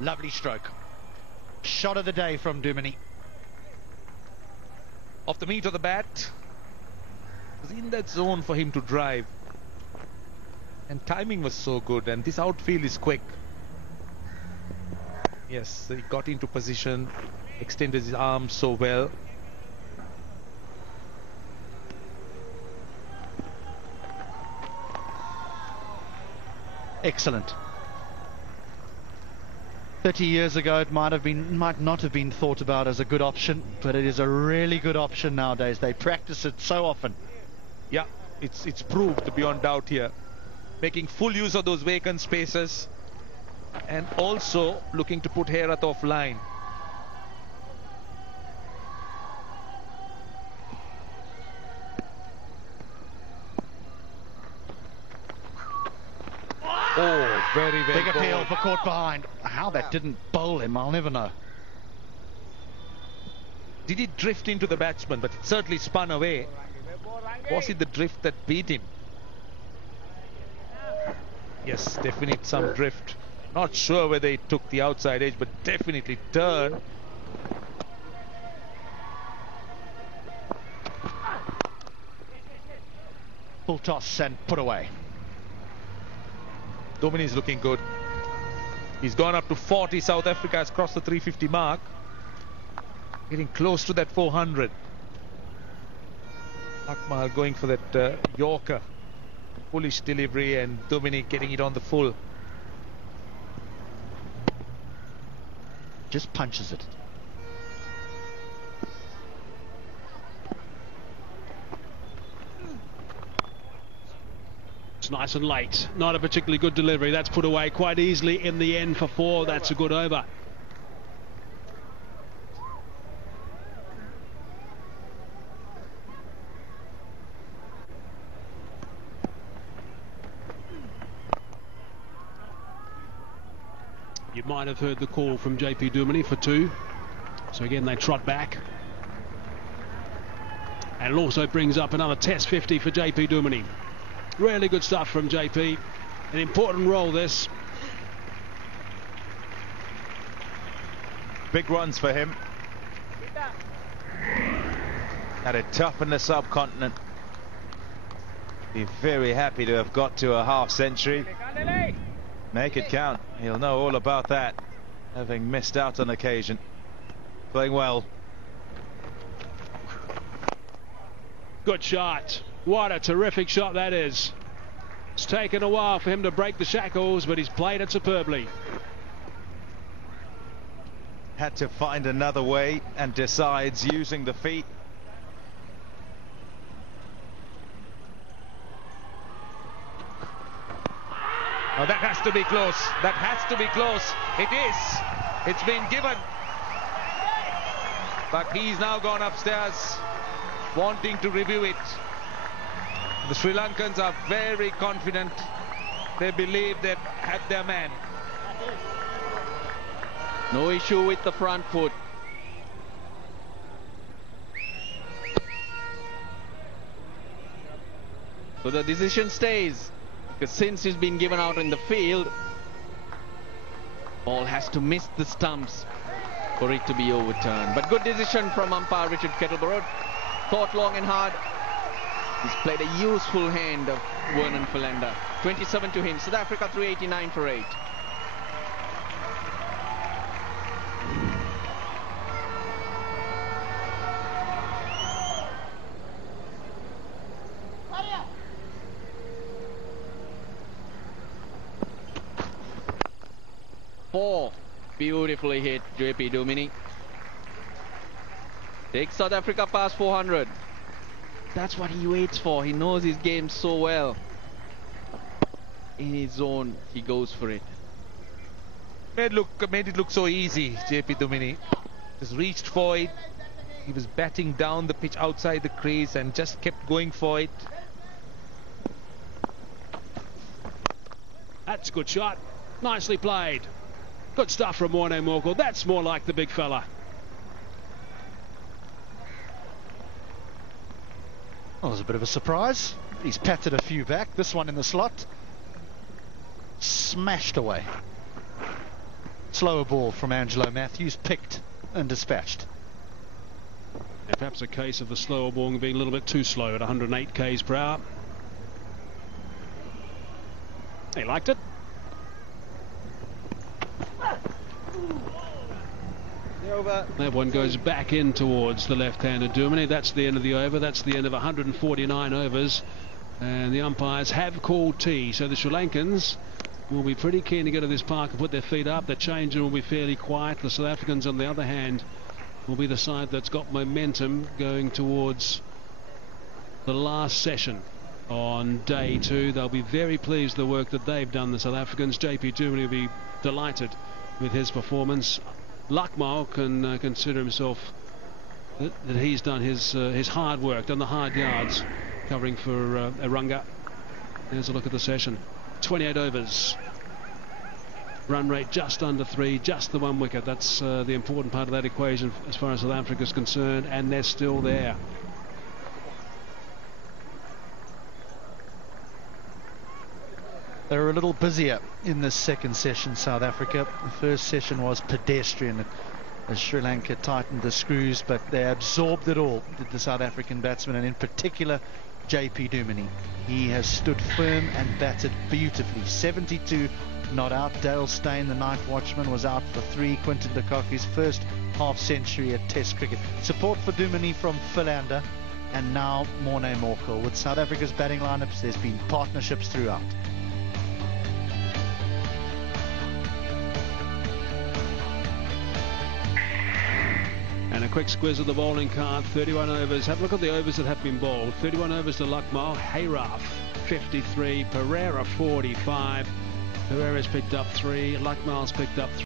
Lovely stroke. Shot of the day from Duminy. Off the meat of the bat. It was in that zone for him to drive. And timing was so good, and this outfield is quick. Yes, he got into position, extended his arms so well. Excellent. 30 years ago it might not have been thought about as a good option, but it is a really good option nowadays. They practice it so often. Yeah, it's proved beyond doubt here. Making full use of those vacant spaces and also looking to put Herath offline. Oh, very, very big appeal for caught behind. How that didn't bowl him, I'll never know. Did it drift into the batsman? But it certainly spun away. Was it the drift that beat him? Yes, definitely some drift. Not sure whether it took the outside edge, but definitely turned. Full toss and put away. Duminy is looking good. He's gone up to 40. South Africa has crossed the 350 mark. Getting close to that 400. Akmal going for that Yorker. Foolish delivery, and Duminy getting it on the full. Just punches it. It's nice and late. Not a particularly good delivery. That's put away quite easily in the end for 4. That's a good over. You might have heard the call from JP Duminy for 2. So again, they trot back. And it also brings up another Test 50 for JP Duminy. Really good stuff from JP. An important role, this. Big runs for him. Had it tough in the subcontinent. Be very happy to have got to a half century. Make it count. He'll know all about that, having missed out on occasion. Playing well. Good shot. What a terrific shot that is. It's taken a while for him to break the shackles, but he's played it superbly. Had to find another way and decides using the feet. Oh, that has to be close. That has to be close. It is. It's been given. But he's now gone upstairs, wanting to review it. The Sri Lankans are very confident. They believe they've had their man. No issue with the front foot. So the decision stays, because since he's been given out in the field, ball has to miss the stumps for it to be overturned. But good decision from umpire Richard Kettleborough. Thought long and hard. He's played a useful hand of Vernon Philander. 27 to him. South Africa 389 for 8. Four. Beautifully hit, JP Duminy. Takes South Africa past 400. That's what he waits for. He knows his game so well. In his zone, he goes for it. Made it look so easy, JP Duminy. Just reached for it. He was batting down the pitch outside the crease and just kept going for it. That's a good shot. Nicely played. Good stuff from Morné Morkel. That's more like the big fella. Well, it was a bit of a surprise. He's patted a few back. This one in the slot. Smashed away. slower ball from Angelo Matthews, picked and dispatched. Yeah, perhaps a case of the slower ball being a little bit too slow at 108 k's per hour. He liked it. That one goes back in towards the left-handed Duminy. That's the end of the over. That's the end of 149 overs. And the umpires have called tea. So the Sri Lankans will be pretty keen to go to this park and put their feet up. The changer will be fairly quiet. The South Africans, on the other hand, will be the side that's got momentum going towards the last session on day 2. They'll be very pleased with the work that they've done, the South Africans. JP Duminy will be delighted with his performance. Lakmal can consider himself that he's done his hard work, done the hard yards, covering for Arunga. There's a look at the session. 28 overs. Run rate just under 3, just the 1 wicket. That's the important part of that equation as far as South Africa is concerned, and they're still there. They were a little busier in this second session, South Africa. The first session was pedestrian as Sri Lanka tightened the screws, but they absorbed it all, did the South African batsmen, and in particular JP Duminy. He has stood firm and batted beautifully. 72 not out. Dale Steyn, the night watchman, was out for 3. Quinton de Kock, his first half century at Test cricket. Support for Duminy from Philander and now Morne Morkel. With South Africa's batting lineups, there's been partnerships throughout. And a quick squiz of the bowling card. 31 overs. Have a look at the overs that have been bowled. 31 overs to Lakmal. Hayraf 53. Pereira 45. Pereira's picked up 3. Lakmal's picked up 3.